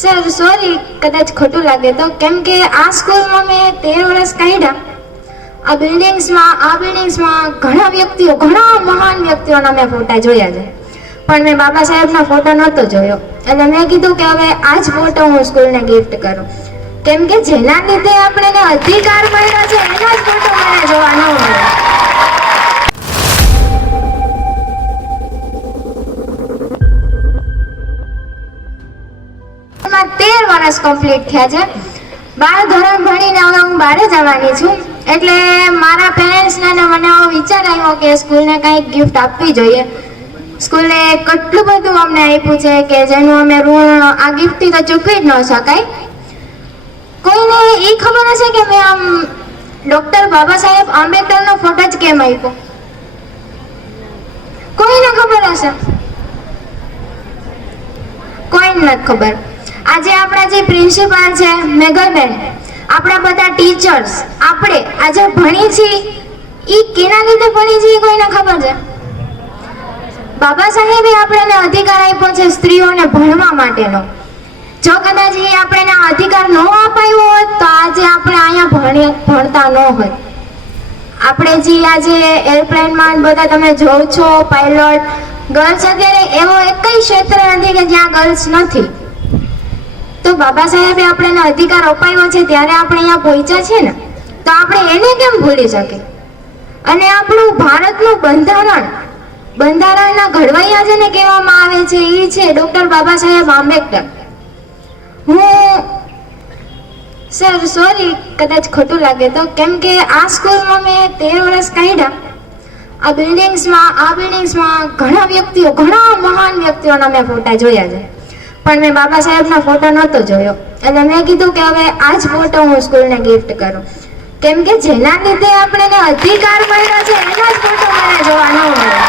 Sir sorry, કદાચ ખોટું લાગે તો, કેમ કે આ સ્કૂલમાં મેં 13 વર્ષ કાઢ્યા. આ બિલ્ડિંગ્સમાં ઘણા વ્યક્તિઓ, ઘણા મહાન વ્યક્તિઓના મેં ફોટા જોયા છે, પણ મેં બાબા સાહેબનો ફોટો નહોતો જોયો. એટલે મેં કીધું કે હવે આ જ ફોટો હું સ્કૂલને ગિફ્ટ કરું, કેમ કે જેના લીધે આપણને અધિકાર મળ્યો છે એના જ ફોટો મને જોવા ન મળે. માં 13 વર્ષ કમ્પ્લીટ થયા છે. 12 ધોરણ ભણીને હવે હું બહાર જવાની છું, એટલે મારા પેરેન્ટ્સને મને એવો વિચાર આવ્યો કે સ્કૂલને કંઈક ગિફ્ટ આપવી જોઈએ. સ્કૂલે કેટલું બધું અમને આપ્યું છે કે જેનું અમે ઋણ આ ગિફ્ટથી તો ચૂકવી જ ન શકાય. કોઈને એ ખબર હશે કે મેં આમ ડૉક્ટર બાબા સાહેબ આંબેડકરનો ફોટો જ કેમ આપ્યો? કોઈને ખબર હશે? કોઈને નથી ખબર. આજે આપણા જે પ્રિન્સિપાલ છે મેઘલબેન, આપણા બધા ટીચર્સ, આપણે આજે ભણી છીએ એ કેના લીધે ભણી છીએ કોઈને ખબર છે? બાબા સાહેબે આપણને અધિકાર આપ્યો છે સ્ત્રીઓને ભણવા માટેનો. જો કદાચ એ આપણને અધિકાર ન અપાયો હોત તો આજે આપણે અહીંયા ભણતા ન હોત. આપણે જે આજે એરપ્લેનમાં બધા તમે જોવ છો પાયલોટ, ગર્લ્સ, અત્યારે એવો એક ક્ષેત્ર નથી કે જ્યાં ગર્લ્સ નથી. તો બાબા સાહેબે આપણને અધિકાર અપાયો છે ત્યારે આપણે અહીંયા પહોંચ્યા છે ને, તો આપણે એને કેમ ભૂલી શકીએ? અને આપણું ભારતનું બંધારણના ઘડવૈયા જેને કહેવામાં આવે છે એ છે doctor Baba Saheb Ambedkar. Sir sorry, કદાચ ખોટું લાગે તો, કેમ કે આ સ્કૂલમાં મેં 13 વર્ષ કાઢ્યા. આ બિલ્ડિંગ્સમાં ઘણા વ્યક્તિઓ, ઘણા મહાન વ્યક્તિઓના મેં ફોટા જોયા છે, પણ મેં બાબા સાહેબનો ફોટો નહોતો જોયો. એટલે મેં કીધું કે હવે આ જ ફોટો હું સ્કૂલને ગિફ્ટ કરું, કેમ કે જેના લીધે આપણને અધિકાર મળ્યો છે એના જ ફોટો મને જોવા ન મળે.